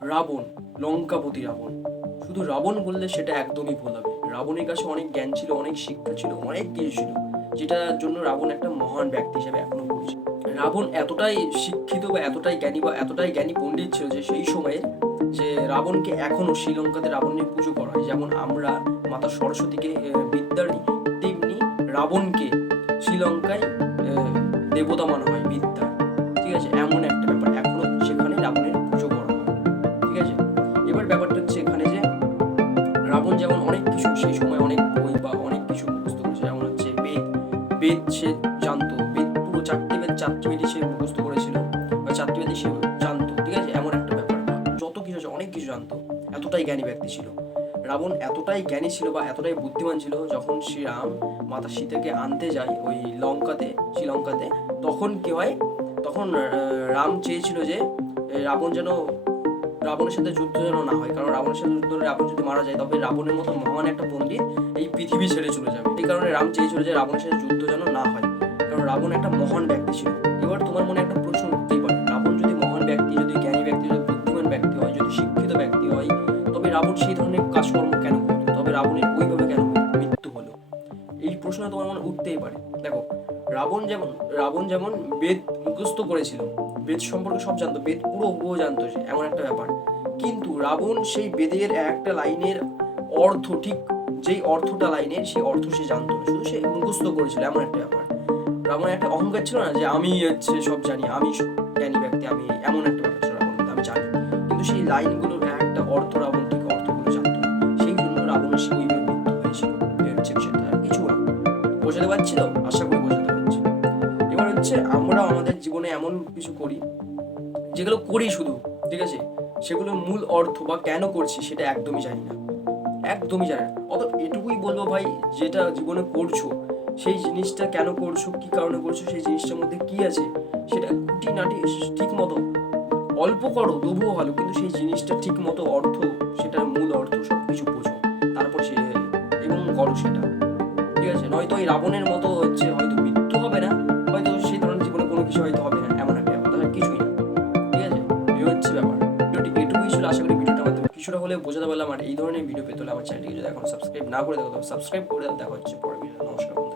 রাবণ লঙ্কাপতি রাবণ। শুধু রাবণ বললে সেটা একদমই ভুল হবে। রাবণের কাছে অনেক জ্ঞান ছিল অনেক শিক্ষা ছিল অনেক কিছু ছিল যেটার জন্য রাবণ একটা মহান ব্যক্তি হিসেবে এখনও পরিচিত। রাবণ এতটাই শিক্ষিত বা এতটাই জ্ঞানী বা এতটাই জ্ঞানী পণ্ডিত ছিল যে সেই সময়ে যে রাবণকে এখনও শ্রীলঙ্কাতে রাবণের পুজো করা হয়। যেমন আমরা মাতা সরস্বতীকে আহ, বিদ্যার নিই, তেমনি রাবণকে শ্রীলঙ্কায় দেবতা মানা হয় বিদ্যা ঠিক আছে? এমন বেদ সে জানতো বেদ পুরো চারটে বেদ চারটে বেদই সে মুখস্থ করেছিল বা চারটে বেদই সে জানতো ঠিক আছে এমন একটা ব্যাপার যত কিছু আছে অনেক কিছু জানতো এতটাই জ্ঞানী ব্যক্তি ছিল রাবণ এতটাই জ্ঞানী ছিল বা এতটাই বুদ্ধিমান ছিল যখন শ্রীরাম মাতা সীতাকে আনতে যায় ওই লঙ্কাতে শ্রীলঙ্কাতে তখন কি হয় তখন রাম চেয়েছিল যে রাবণ যেন রাবণের সাথে যুদ্ধ যেন না হয়, কারণ রাবণের সাথে যুদ্ধ হলে রাবণ যদি মারা যায়, তবে রাবণের মতো মহান একটা পণ্ডিত এই পৃথিবী ছেড়ে চলে যাবে। এই কারণে রাম চেয়েছিল যে রাবণের সাথে যুদ্ধ যেন না হয়, কারণ রাবণ একটা মহান ব্যক্তি ছিল। এবার তোমার মনে একটা প্রশ্ন উঠতেই পারে, রাবণ যদি মহান ব্যক্তি, যদি জ্ঞানী ব্যক্তি, যদি বুদ্ধিমান ব্যক্তি হয়, যদি শিক্ষিত ব্যক্তি হয়, তবে রাবণ সেই ধরনের কাজকর্ম কেন করতো তবে রাবণের ওইভাবে প্রশ্ন তোমার মনে উঠতেই পারে। দেখো, রাবণ যেমন রাবণ যেমন বেদ মুখস্থ করেছিল, বেদ সম্পর্কে সব জানতো, বেদ পুরো পুরো জানতো সে, এমন একটা ব্যাপার। কিন্তু রাবণ সেই বেদের একটা লাইনের অর্থ ঠিক যেই অর্থটা লাইনের সেই অর্থ সে জানতো না, শুধু সে মুখস্থ করেছিল, এমন একটা ব্যাপার। রাবণের একটা অহংকার ছিল না যে, আমি হচ্ছে সব জানি, আমি জ্ঞানী ব্যক্তি, আমি এমন একটা ব্যাপার ছিল রাবণ আমি জানি। কিন্তু সেই লাইনগুলোর একটা অর্থ রাবণ ঠিক অর্থগুলো জানতো সেই জন্য রাবণের সেই হচ্ছে আমরা আমাদের জীবনে এমন কিছু করি, যেগুলো করি শুধু, ঠিক আছে? সেগুলোর মূল অর্থ বা কেন করছি সেটা একদমই জানি না। একদমই জানি না। অত এটুকুই বলব ভাই, যেটা জীবনে করছ, সেই জিনিসটা কেন করছ, কি কারণে করছ, সেই জিনিসটার মধ্যে কি আছে, সেটা খুঁটিনাটি ঠিক মতো অল্প করো, তবুও ভালো, কিন্তু সেই জিনিসটা ঠিক মতো অর্থ, সেটার মূল অর্থ সব কিছু বোঝো। তারপর সে এবং করো সেটা। ঠিক আছে? নয়তো ওই রাবণের মতো কিছুটা হলে বোঝাতে পারলাম আর এই ধরনের ভিডিও পেতে হলে আমার চ্যানেলটিকে যদি এখন সাবস্ক্রাইব না করে দেখো সাবস্ক্রাইব করে দেখা হচ্ছে পরের ভিডিও নমস্কার